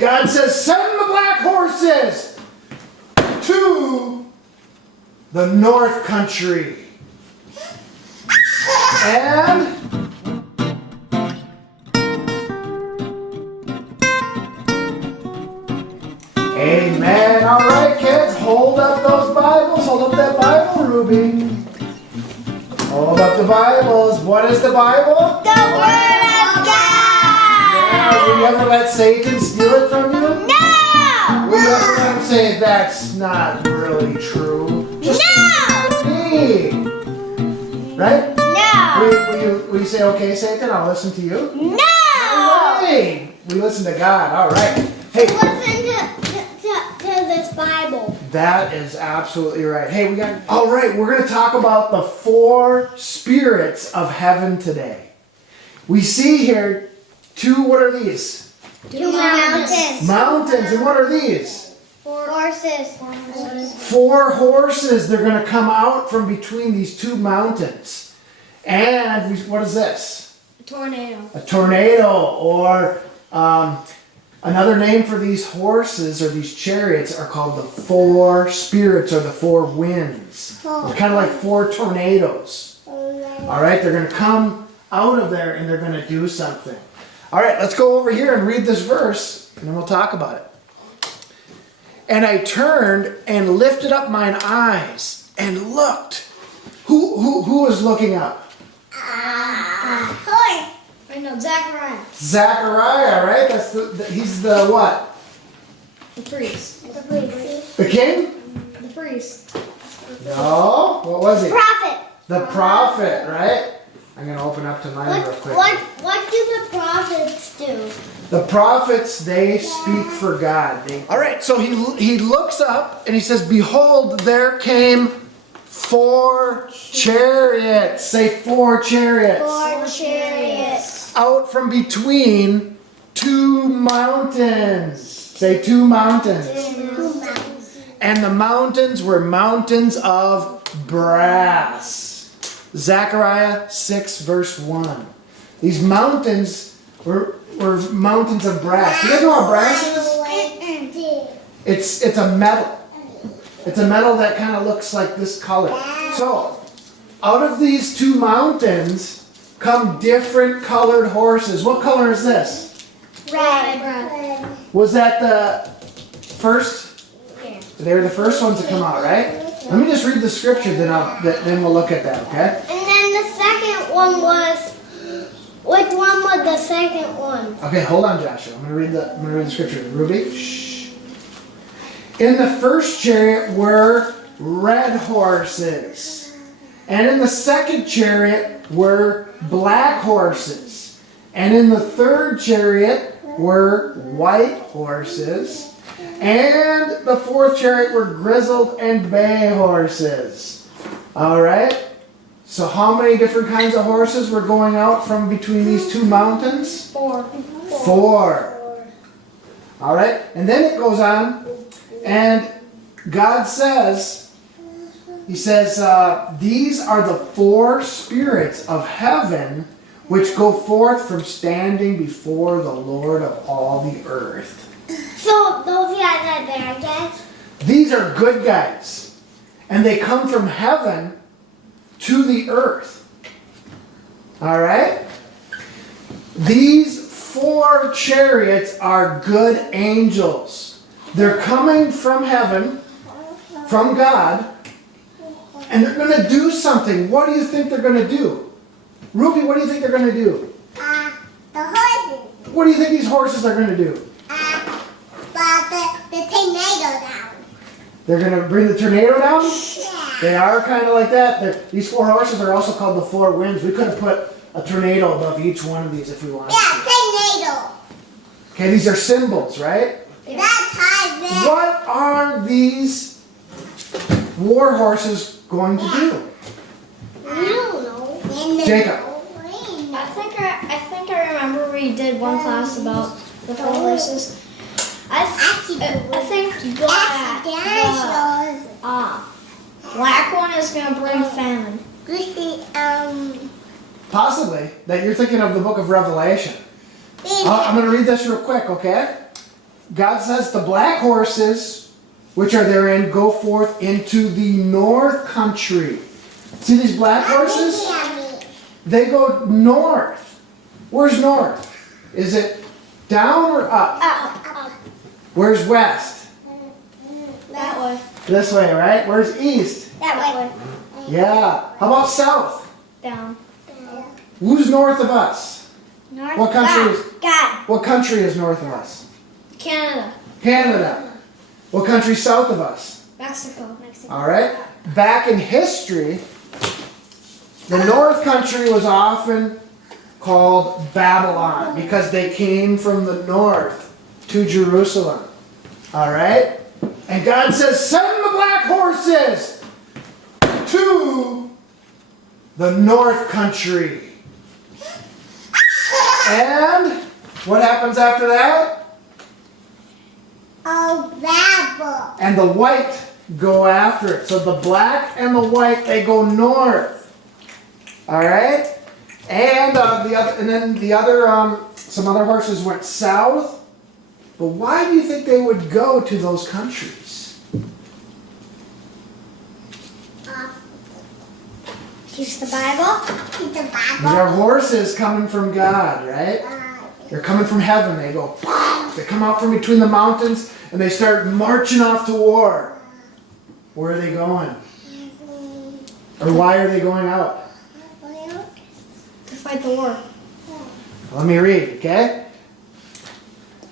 God says, send the black horses to the north country. And amen. All right, kids, hold up those Bibles. Hold up that Bible, Ruby. Hold up the Bibles. What is the Bible? The Word of God! Yeah, will you ever let Satan steal it from you? No! Will you ever let him say that's not really true? Just me. Right? No! Will you say, okay, Satan, I'll listen to you? No! Hey, we listen to God. All right. Hey. Listen to this Bible. That is absolutely right. Hey, all right, we're going to talk about the 4 spirits of heaven today. We see here what are these? 2 mountains. Mountains, and what are these? 4 horses. 4 horses. They're going to come out from between these 2 mountains. And what is this? A tornado. A tornado, or another name for these horses or these chariots are called the 4 spirits or the 4 winds. They're kind of like 4 tornadoes. All right, they're going to come out of there and they're going to do something. All right, let's go over here and read this verse, and then we'll talk about it. And I turned and lifted up mine eyes and looked. Who was looking up? Horse. I know, Zechariah. Zechariah, right? He's the what? The priest. The priest. The king? The priest. No. What was he? Prophet. The prophet, right? I'm going to open up to mine real quick. What do the prophets do? The prophets, they speak for God. All right, so he looks up and he says, behold, there came 4 chariots. Say 4 chariots. 4 chariots. Out from between 2 mountains. Say 2 mountains. 2 mountains. And the mountains were mountains of brass. Zechariah 6 verse 1. These mountains were mountains of brass. Do you guys know what brass is? It's a metal. It's a metal that kind of looks like this color. So, out of these 2 mountains come different colored horses. What color is this? Red. Was that the first? Yeah. They were the first ones to come out, right? Let me just read the scripture, then we'll look at that, okay? And then the second one was, which one was the second one? Okay, hold on, Joshua. I'm going to read the scripture. Ruby, shh. In the first chariot were red horses, and in the second chariot were black horses, and in the third chariot were white horses. And the 4th chariot were grizzled and bay horses. All right? So how many different kinds of horses were going out from between these 2 mountains? 4. 4. All right? And then it goes on, and God says, He says, these are the 4 spirits of heaven which go forth from standing before the Lord of all the earth. So those guys are bad guys? These are good guys. And they come from heaven to the earth. Alright? These 4 chariots are good angels. They're coming from heaven, from God, and they're going to do something. What do you think they're going to do? Ruby, what do you think they're going to do? The horses. What do you think these horses are going to do? The tornado down. They're going to bring the tornado down? Yeah. They are kind of like that. These 4 horses are also called the 4 winds. We could have put a tornado above each one of these if we wanted Yeah, to. tornado. Okay, these are symbols, right? That's high. What are these war horses going to do? I don't know. Jacob. I think I remember we did one class about the 4 horses. I think black one is going to bring famine. Possibly. That you're thinking of the book of Revelation. I'm going to read this real quick, okay? God says the black horses, which are therein, go forth into the north country. See these black horses? They go north. Where's north? Is it down or up? Up. Where's west? That way. This way, right? Where's east? That way. Yeah. How about south? Down. Who's north of us? North. What country is, God. what country is north of us? Canada. Canada. What country's south of us? Mexico. All right. Back in history, the north country was often called Babylon because they came from the north to Jerusalem. All right. And God says, send the black horses to the north country. And what happens after that? Oh, Babel. And the white go after it. So the black and the white, they go north. All right. And some other horses went south. But why do you think they would go to those countries? Teach the Bible. Teach the These Bible. are horses coming from God, right? They're coming from heaven. They go, they come out from between the mountains and they start marching off to war. Where are they going? Or why are they going out? To fight the war. Let me read, okay?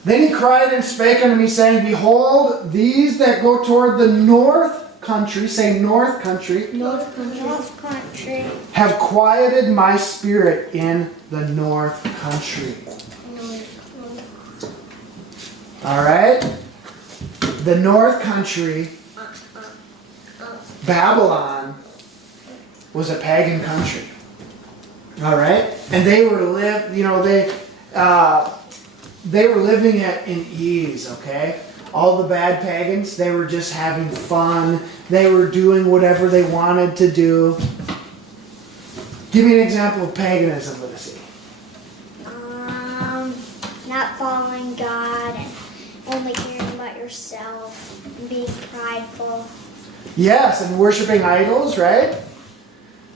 Then he cried and spake unto me, saying, behold, these that go toward the north country, say north country, North country. North country. have quieted my spirit in the north country. All right? The north country, Babylon, was a pagan country. All right? And they were living in ease, okay? All the bad pagans, they were just having fun. They were doing whatever they wanted to do. Give me an example of paganism, Lucy. Not following God and only caring about yourself and being prideful. Yes, and worshiping idols, right?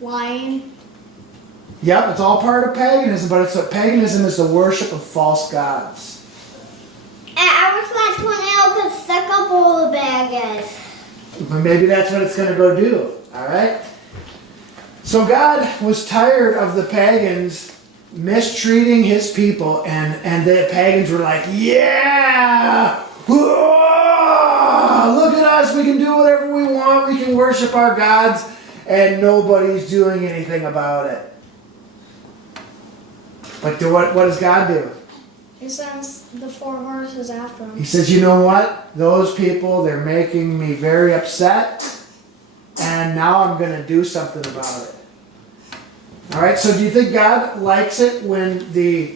Lying. Yep, it's all part of paganism, but paganism is the worship of false gods. And I was like when I could suck up all the baggage. But maybe that's what it's going to go do, all right? So God was tired of the pagans mistreating his people, and the pagans were like, yeah! Whoa! Look at us, we can do whatever we want, we can worship our gods, and nobody's doing anything about it. But what does God do? He sends the 4 horses after him. He says, you know what? Those people, they're making me very upset, and now I'm going to do something about it. All right, so do you think God likes it when the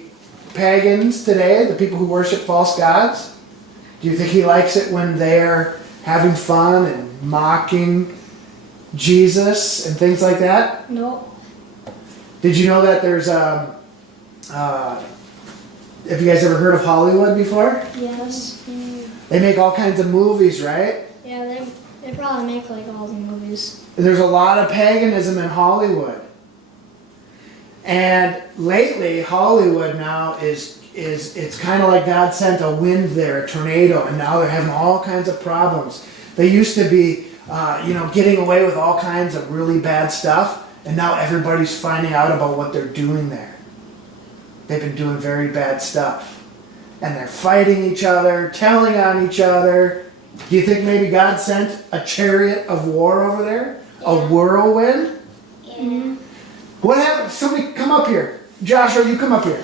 pagans today, the people who worship false gods, do you think he likes it when they're having fun and mocking Jesus and things like that? No. Did you know that there's have you guys ever heard of Hollywood before? Yes. They make all kinds of movies, right? Yeah, they probably make like all the movies. There's a lot of paganism in Hollywood. And lately, Hollywood now it's kind of like God sent a wind there, a tornado, and now they're having all kinds of problems. They used to be, getting away with all kinds of really bad stuff, and now everybody's finding out about what they're doing there. They've been doing very bad stuff. And they're fighting each other, telling on each other. Do you think maybe God sent a chariot of war over there? Yeah. A whirlwind? Yeah. Mm-hmm. What happened? Somebody come up here. Joshua, you come up here.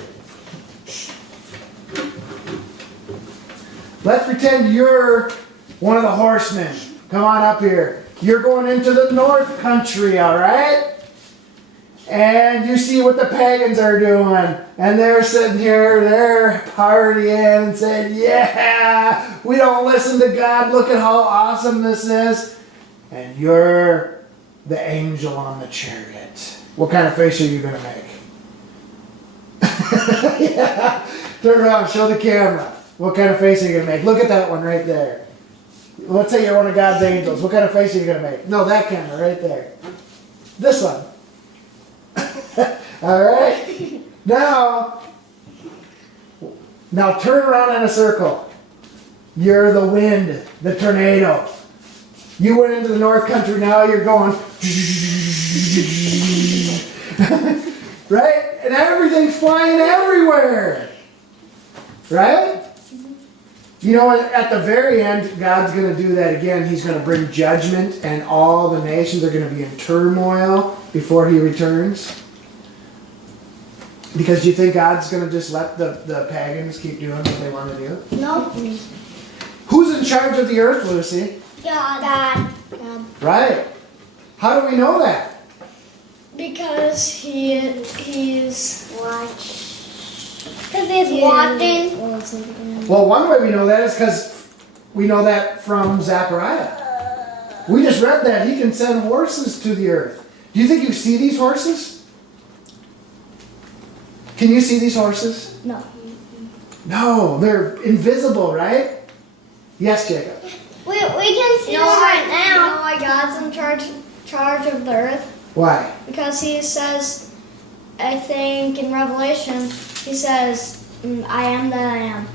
Let's pretend you're one of the horsemen. Come on up here. You're going into the north country, all right? And you see what the pagans are doing. And they're sitting here, they're partying and saying, yeah, we don't listen to God. Look at how awesome this is. And you're the angel on the chariot. What kind of face are you going to make? Yeah. Turn around, show the camera. What kind of face are you going to make? Look at that one right there. Let's say you're one of God's angels. What kind of face are you going to make? No, that camera right there. This one. All right. Now turn around in a circle. You're the wind, the tornado. You went into the North Country, now you're going. Right? And everything's flying everywhere. Right? You know, at the very end, God's going to do that again. He's going to bring judgment, and all the nations are going to be in turmoil before he returns. Because do you think God's going to just let the pagans keep doing what they want to do? No. Who's in charge of the earth, Lucy? God. Right. How do we know that? Because he's Because he's watching. Well, one way we know that is because we know that from Zechariah. We just read that. He can send horses to the earth. Do you think you see these horses? Can you see these horses? no. No, they're invisible, right? Yes, Jacob. We can see them right You now. know why God's in charge of the earth? Why? Because he says, I think in Revelation, he says, I am that I am.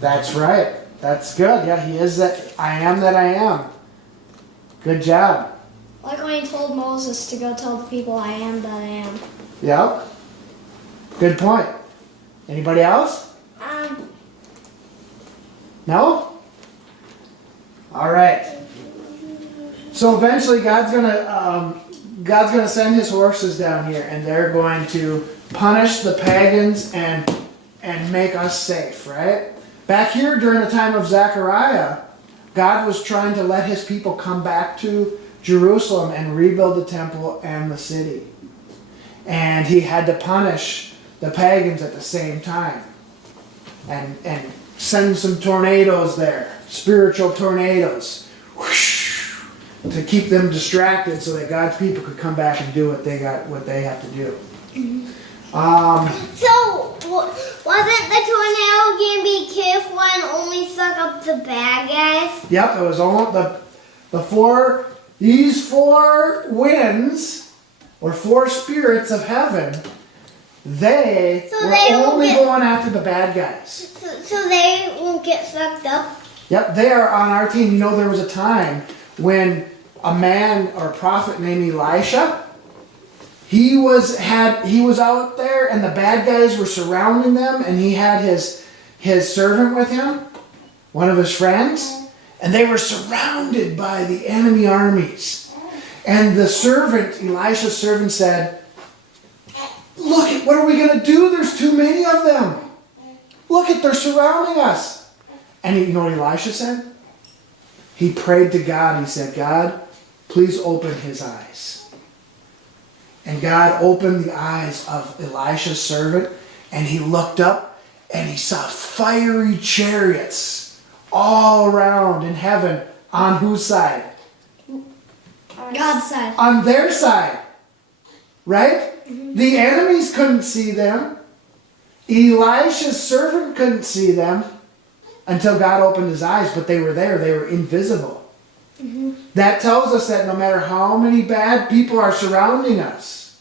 That's right. That's good. Yeah, he is that I am that I am. Good job. Like when he told Moses to go tell the people, I am that I am. Yep. Good point. Anybody else? No? All right. So eventually God's gonna send his horses down here, and they're going to punish the pagans and make us safe, right? Back here during the time of Zechariah, God was trying to let his people come back to Jerusalem and rebuild the temple and the city. And he had to punish the pagans at the same time. And send some tornadoes there, spiritual tornadoes, whoosh, to keep them distracted so that God's people could come back and do what they have to do. So, wasn't the tornado going to be careful and only suck up the bad guys? Yep, it was only these four winds, or four spirits of heaven, they So were they won't only get- going after the bad guys. So they won't get sucked up? Yep, they are on our team. You know, there was a time when a man or a prophet named Elisha, he was out there and the bad guys were surrounding them, and he had his servant with him, one of his friends, and they were surrounded by the enemy armies. And the servant, Elisha's servant, said, "Look, what are we going to do? There's too many of them. Look, they're surrounding us." And you know what Elisha said? He prayed to God. He said, "God, please open his eyes." And God opened the eyes of Elisha's servant, and he looked up and he saw fiery chariots all around in heaven. On whose side? God's side. On their side. Right? The enemies couldn't see them. Elisha's servant couldn't see them until God opened his eyes, but they were there. They were invisible. That tells us that no matter how many bad people are surrounding us,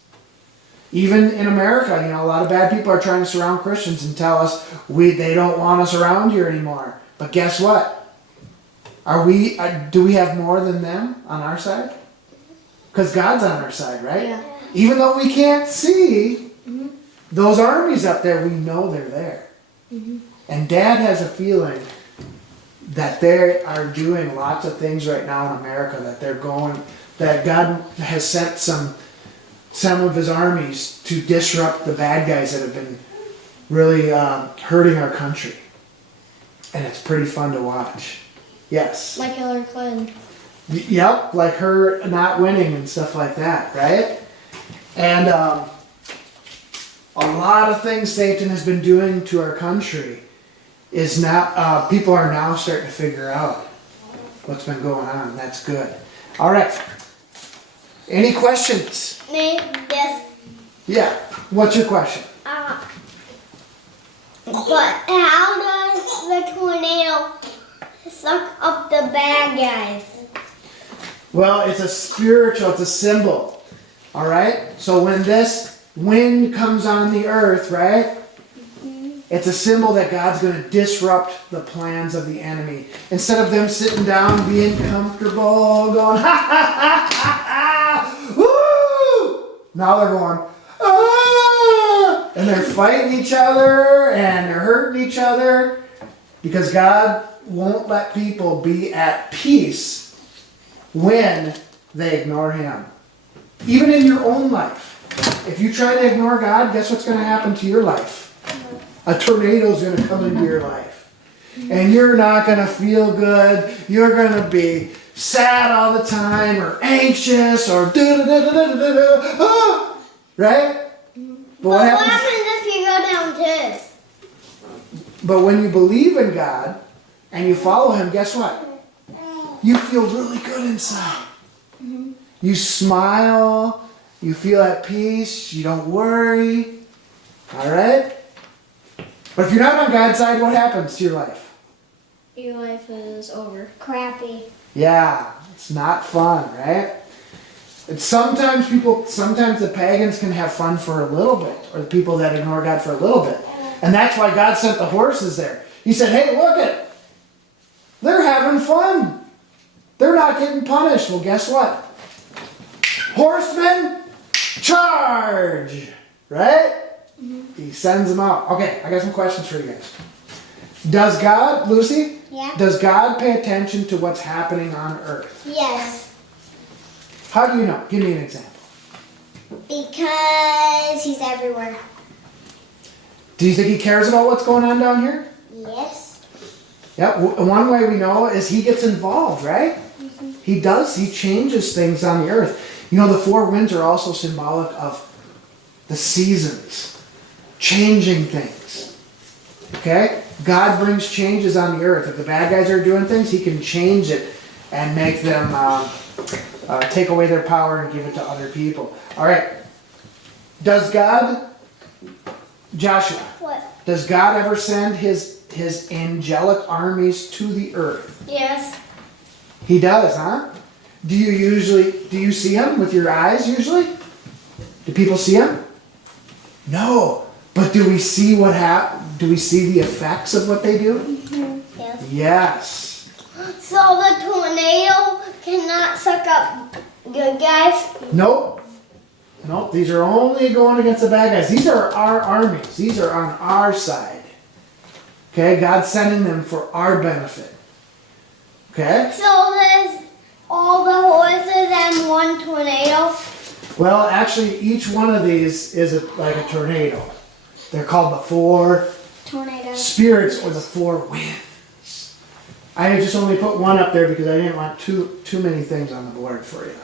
even in America, you know, a lot of bad people are trying to surround Christians and tell us they don't want us around here anymore. But guess what? Do we have more than them on our side? Because God's on our side, right? Yeah. Even though we can't see those armies up there, we know they're there. And Dad has a feeling that they are doing lots of things right now in America, that God has sent some of his armies to disrupt the bad guys that have been really hurting our country. And it's pretty fun to watch. Yes. Like Hillary Clinton. Yep, like her not winning and stuff like that, right? And a lot of things Satan has been doing to our country is now, people are now starting to figure out what's been going on. That's good. All right. Any questions? Me? Yes. Yeah. What's your question? But how does the tornado suck up the bad guys? Well, it's a spiritual, it's a symbol. All right? So when this wind comes on the earth, right? It's a symbol that God's going to disrupt the plans of the enemy. Instead of them sitting down, being comfortable, going, ha ha ha ha ha, woo! Now they're going, ah! And they're fighting each other and they're hurting each other because God won't let people be at peace when they ignore Him. Even in your own life. If you try to ignore God, guess what's going to happen to your life? A tornado is going to come into your life. And you're not going to feel good. You're going to be sad all the time or anxious or ah, right? But what happens if you go down too? But when you believe in God and you follow Him, guess what? You feel really good inside. You smile. You feel at peace. You don't worry. All right? But if you're not on God's side, what happens to your life? Your life is over. Crappy. Yeah, it's not fun, right? And sometimes the pagans can have fun for a little bit, or the people that ignore God for a little bit. And that's why God sent the horses there. He said, hey, look it. They're having fun. They're not getting punished. Well, guess what? Horsemen, charge! Right? He sends them out. Okay, I got some questions for you guys. Does God, Lucy? Yeah. Does God pay attention to what's happening on earth? Yes. How do you know? Give me an example. Because He's everywhere. Do you think He cares about what's going on down here? Yes. Yep. One way we know is He gets involved, right? He does. He changes things on the earth. You know, the four winds are also symbolic of the seasons. Changing things. Okay? God brings changes on the earth. If the bad guys are doing things, He can change it and make them take away their power and give it to other people. All right. Does God, Joshua, What? does God ever send His angelic armies to the earth? Yes. He does, huh? Do you see Him with your eyes usually? Do people see Him? No. But do we see do we see the effects of what they do? Yes. Yes. So the tornado cannot suck up good guys? Nope. Nope. These are only going against the bad guys. These are our armies. These are on our side. Okay? God's sending them for our benefit. Okay? So there's all the horses and one tornado? Well, actually, each one of these is like a tornado. They're called the four Tornado. spirits or the four winds. I just only put one up there because I didn't want too many things on the board for you.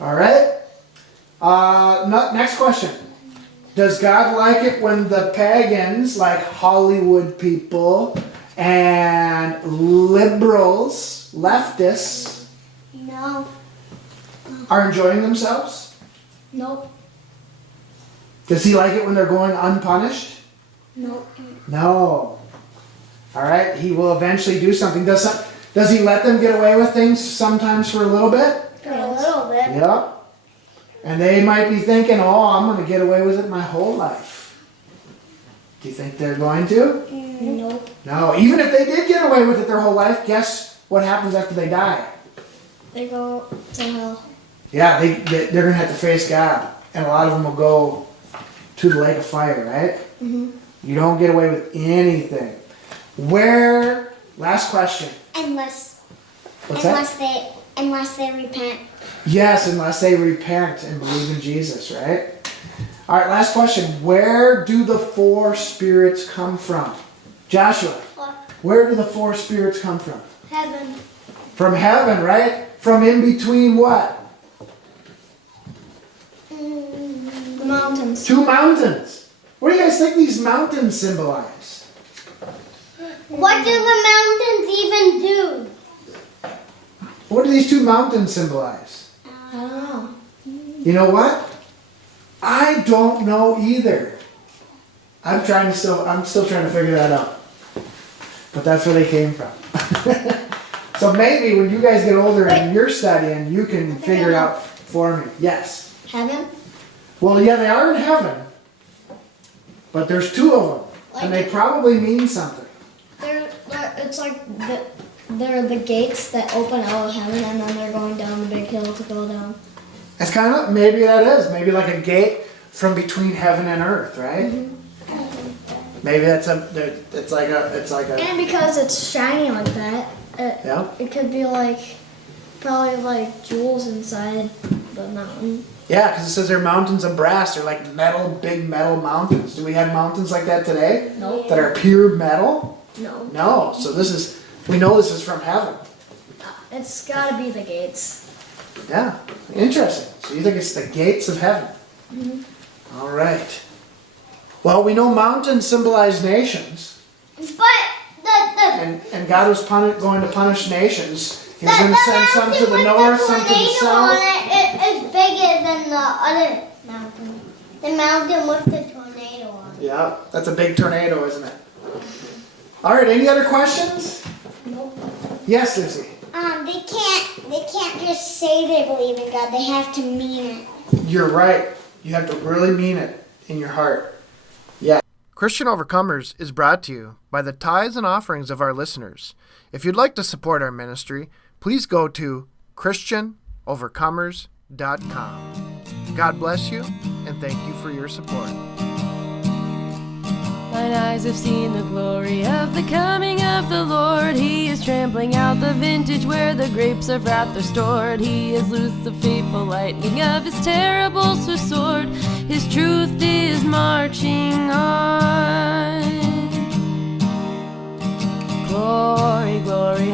All right? Next question. Does God like it when the pagans, like Hollywood people and liberals, leftists, No. are enjoying themselves? Nope. Does He like it when they're going unpunished? Nope. No. All right, He will eventually do something. Does He let them get away with things sometimes for a little bit? For a little bit. Yep. And they might be thinking, oh, I'm going to get away with it my whole life. Do you think they're going to? Nope. No. Even if they did get away with it their whole life, guess what happens after they die? They go to hell. Yeah, they're going to have to face God. And a lot of them will go to the lake of fire, right? Mm-hmm. You don't get away with anything. Last question. Unless What's they repent. Yes, unless they repent and believe in Jesus, right? All right, last question. Where do the four spirits come from? Joshua, What? where do the four spirits come from? Heaven. From heaven, right? From in between what? The mountains. Two mountains. What do you guys think these mountains symbolize? What do the mountains even do? What do these two mountains symbolize? I don't know. You know what? I don't know either. I'm still trying to figure that out. But that's where they came from. So maybe when you guys get older and you're studying, you can figure it out for me. Yes. Heaven? Well, yeah, they are in heaven. But there's two of them. And they probably mean something. It's like they're the gates that open out of heaven, and then they're going down the big hill to go down. It's kind of, maybe that is. Maybe like a gate from between heaven and earth, right? Mm-hmm. Maybe it's like a. And because it's shiny like that, it could be like, probably like jewels inside the mountain. Yeah, because it says they're mountains of brass. They're like big metal mountains. Do we have mountains like that today? No. That are pure metal? No. No. So we know this is from heaven. It's gotta be the gates. Yeah, interesting. So you think it's the gates of heaven? Mm-hmm. All right. Well, we know mountains symbolize nations. But And God was going to punish nations. He was going to send some to the north, some to the south. It's bigger than the other mountain. The mountain with the tornado on it. Yeah, that's a big tornado, isn't it? All right, any other questions? Nope. Yes, Lucy. They can't just say they believe in God. They have to mean it. You're right. You have to really mean it in your heart. Yeah. Christian Overcomers is brought to you by the tithes and offerings of our listeners. If you'd like to support our ministry, please go to christianovercomers.com. God bless you, and thank you for your support. Mine eyes have seen the glory of the coming of the Lord. He is trampling out the vintage where the grapes of wrath are stored. He has loosed the fateful lightning of his terrible swift sword. His truth is marching on. Glory, glory